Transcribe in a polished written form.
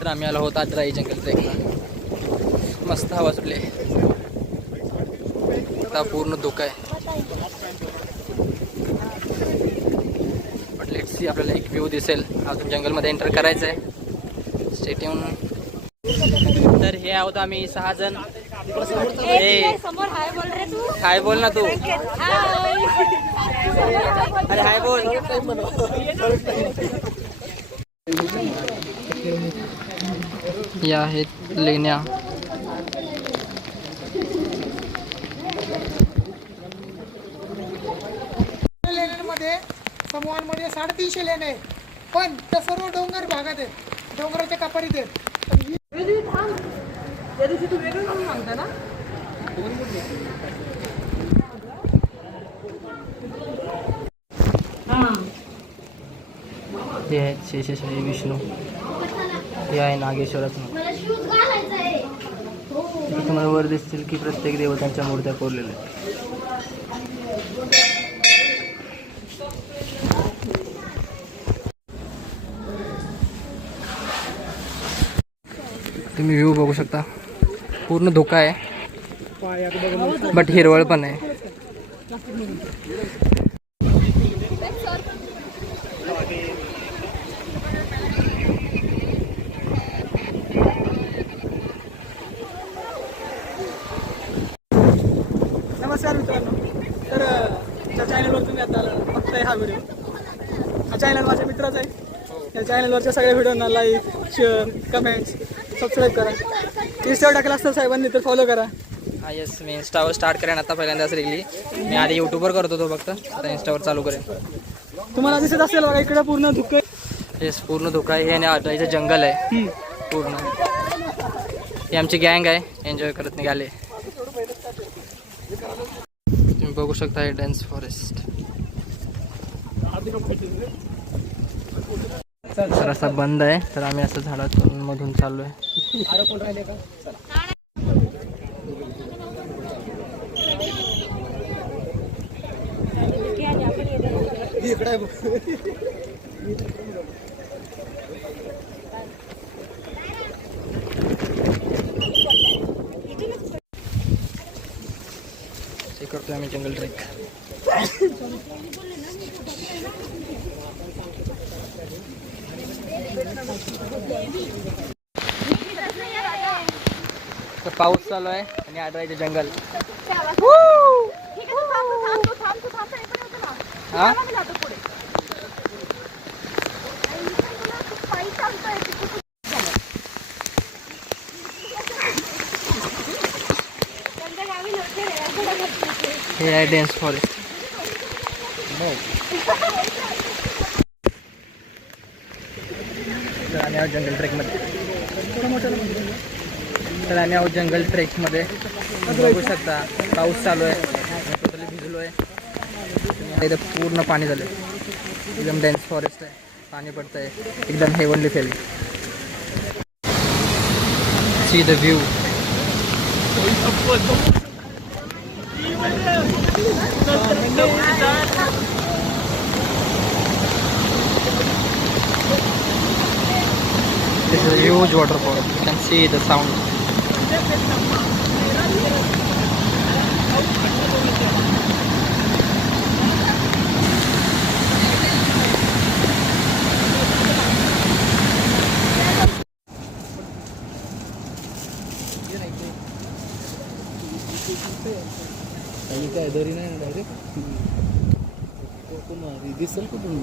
तर आम्ही आलो होतो आजराई जंगल ट्रेकला. मस्त हवा सुटली. आता पूर्ण धुकं आहे. बट लेट्स सी, आपल्याला एक व्ह्यू दिसेल. अजून जंगलमध्ये एंटर करायचं आहे. Stay tune. तर हे आहोत आम्ही 6 जण. हाय बोल ना तू. अरे हाय बोल. या आहेत लेण्या. लेण्यांमध्ये समूहांमध्ये 350 लेण्या आहेत, पण त्या सर्व डोंगर भागात आहेत, डोंगराच्या कापारीत आहेत. हे आहेत शेषशाही विष्णू. हे आहे नागेश्वराचं. तुम्हाला वर दिसतील की प्रत्येक देवतांच्या मूर्त्या कोरलेल्या आहेत. तुम्ही व्ह्यू बघू शकता. पूर्ण धोका आहे, बट हिरवळ पण आहे. नमस्कार मित्रांनो. तर त्या चॅनलवर तुम्ही आता बघताय हा व्हिडिओ. हा चॅनल माझ्या मित्राचा आहे. या चॅनलवरच्या सगळ्या व्हिडिओना लाईक, शेअर, कमेंट्स, सबस्क्राईब करा. इंस्टावर टाकला असतं साहेबांनी तर फॉलो करा. हा येस, मी इंस्टावर स्टार्ट करेन आता पहिल्यांदाच रेगली. मी आधी यूट्यूबवर करत होतो फक्त, आता इंस्टावर चालू करेन. तुम्हाला दिसत असेल बघा इकडे पूर्ण धुकं. येस, पूर्ण धोका आहे. हे आणि आजराईचं जंगल आहे पूर्ण. ही आमची गँग आहे, एन्जॉय करत निघाले. तुम्ही बघू शकता हे डेन्स फॉरेस्ट. तर असा बंद आहे, तर आम्ही असं झाडामधून चाललो आहे. ते करतोय आम्ही जंगल ट्रेक. तर पाऊस चालू आहे आणि आजराईचं जंगल. हा हे आहे डेन्स फॉरेस्ट. तर आम्ही आहोत जंगल ट्रेकमध्ये. तर आम्ही आहोत जंगल ट्रेकमध्ये. बघू शकता पाऊस चालू आहे, टोटली भिजलो आहे. इथं पूर्ण पाणी झालं. एकदम डेन्स फॉरेस्ट आहे, पाणी पडतं आहे, एकदम heavenly feeling. See the view. This is a huge waterfall. You can see the sound. काय दरी नाही डायरेक्ट दिसेल कुठून.